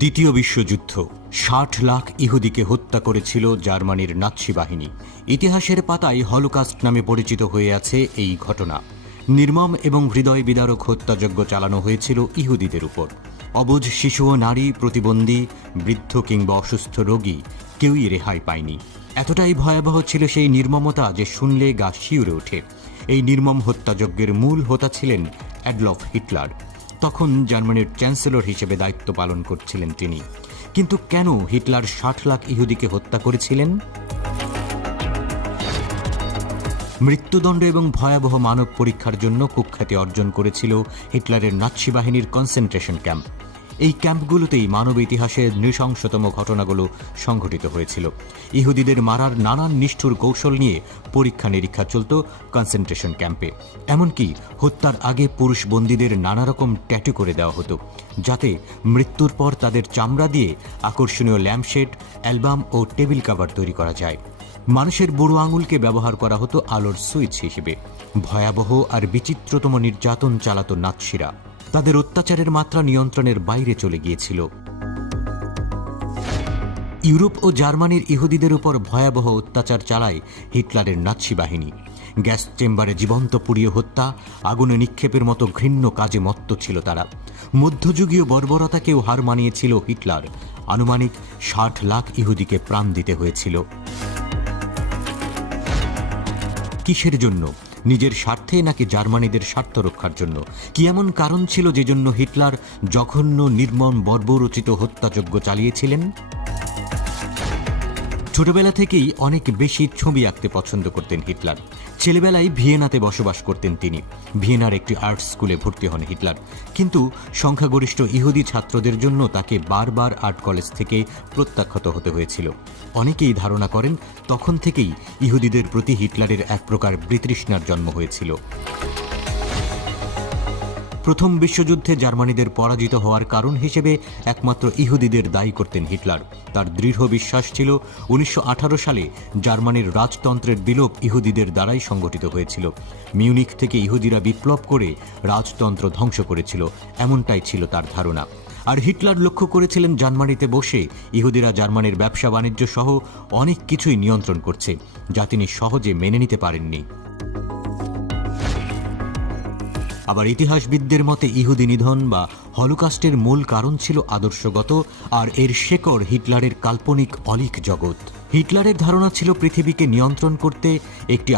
দ্বিতীয় বিশ্বযুদ্ধ ৬০ লাখ ইহুদিকে হত্যা করেছিল জার্মানির নাৎসি বাহিনী। ইতিহাসের পাতায় হলোকাস্ট নামে পরিচিত হয়ে আছে এই ঘটনা। নির্মম এবং হৃদয় বিদারক হত্যাযজ্ঞ চালানো হয়েছিল ইহুদিদের উপর। অবুঝ শিশু ও নারী, প্রতিবন্ধী, বৃদ্ধ কিংবা অসুস্থ রোগী কেউই রেহাই পায়নি। এতটাই ভয়াবহ ছিল সেই নির্মমতা যে শুনলে গা শিউরে ওঠে। এই নির্মম হত্যাযজ্ঞের মূল হোতা ছিলেন অ্যাডলফ হিটলার। তখন জার্মানির চ্যান্সেলর হিসেবে দায়িত্ব পালন করছিলেন তিনি। কিন্তু কেন হিটলার ৬০ লাখ ইহুদিকে হত্যা করেছিলেন? মৃত্যুদণ্ড এবং ভয়াবহ মানব পরীক্ষার জন্য কুখ্যাতি অর্জন করেছিল হিটলারের নাৎসি বাহিনীর কনসেন্ট্রেশন ক্যাম্প। এই ক্যাম্পগুলোতেই মানব ইতিহাসের নৃশংসতম ঘটনাগুলো সংঘটিত হয়েছিল। ইহুদিদের মারার নানান নিষ্ঠুর কৌশল নিয়ে পরীক্ষা নিরীক্ষা চলত কনসেন্ট্রেশন ক্যাম্পে। এমনকি হত্যার আগে পুরুষ বন্দীদের নানা রকম ট্যাটু করে দেওয়া হতো, যাতে মৃত্যুর পর তাদের চামড়া দিয়ে আকর্ষণীয় ল্যাম্পশেড, অ্যালবাম ও টেবিল কাভার তৈরি করা যায়। মানুষের বুড়ো আঙুলকে ব্যবহার করা হতো আলোর সুইচ হিসেবে। ভয়াবহ আর বিচিত্রতম নির্যাতন চালাতো নাৎসিরা। তাদের অত্যাচারের মাত্রা নিয়ন্ত্রণের বাইরে চলে গিয়েছিল। ইউরোপ ও জার্মানির ইহুদিদের উপর ভয়াবহ অত্যাচার চালায় হিটলারের নাৎসি বাহিনী। গ্যাস চেম্বারে জীবন্ত পুড়িয়ে হত্যা, আগুনে নিক্ষেপের মতো ঘৃণ্য কাজে মত্ত ছিল তারা। মধ্যযুগীয় বর্বরতাকেও হার মানিয়েছিল হিটলার। আনুমানিক ৬০ লাখ ইহুদিকে প্রাণ দিতে হয়েছিল। কিসের জন্য? নিজের স্বার্থে নাকি জার্মানিদের স্বার্থ রক্ষার জন্য? কি এমন কারণ ছিল যে জন্য হিটলার জঘন্য, নির্মম, বর্বরচিত হত্যাযজ্ঞ চালিয়েছিলেন? ছোটবেলা থেকেই অনেক বেশি ছবি আঁকতে পছন্দ করতেন হিটলার। ছেলেবেলায় ভিয়েনাতে বসবাস করতেন তিনি। ভিয়েনার একটি আর্ট স্কুলে ভর্তি হন হিটলার। কিন্তু সংখ্যাগরিষ্ঠ ইহুদি ছাত্রদের জন্য তাকে বারবার আর্ট কলেজ থেকে প্রত্যাখ্যাত হতে হয়েছিল। অনেকেই ধারণা করেন তখন থেকেই ইহুদিদের প্রতি হিটলারের এক প্রকার বিতৃষ্ণার জন্ম হয়েছিল। প্রথম বিশ্বযুদ্ধে জার্মানিদের পরাজিত হওয়ার কারণ হিসেবে একমাত্র ইহুদিদের দায়ী করতেন হিটলার। তার দৃঢ় বিশ্বাস ছিল ১৯১৮ সালে জার্মানির রাজতন্ত্রের বিলোপ ইহুদিদের দ্বারাই সংগঠিত হয়েছিল। মিউনিখ থেকে ইহুদিরা বিপ্লব করে রাজতন্ত্র ধ্বংস করেছিল, এমনটাই ছিল তার ধারণা। আর হিটলার লক্ষ্য করেছিলেন জার্মানিতে বসে ইহুদিরা জার্মানির ব্যবসা বাণিজ্য সহ অনেক কিছুই নিয়ন্ত্রণ করছে, যা তিনি সহজে মেনে নিতে পারেননি। আবার ইতিহাসবিদদের মতে ইহুদি নিধন বা হলোকাস্টের মূল কারণ ছিল আদর্শগত, আর এর শেকড় হিটলারের কাল্পনিক অলীক জগৎ। হিটলারের ধারণা ছিল পৃথিবীকে নিয়ন্ত্রণ করতে একটি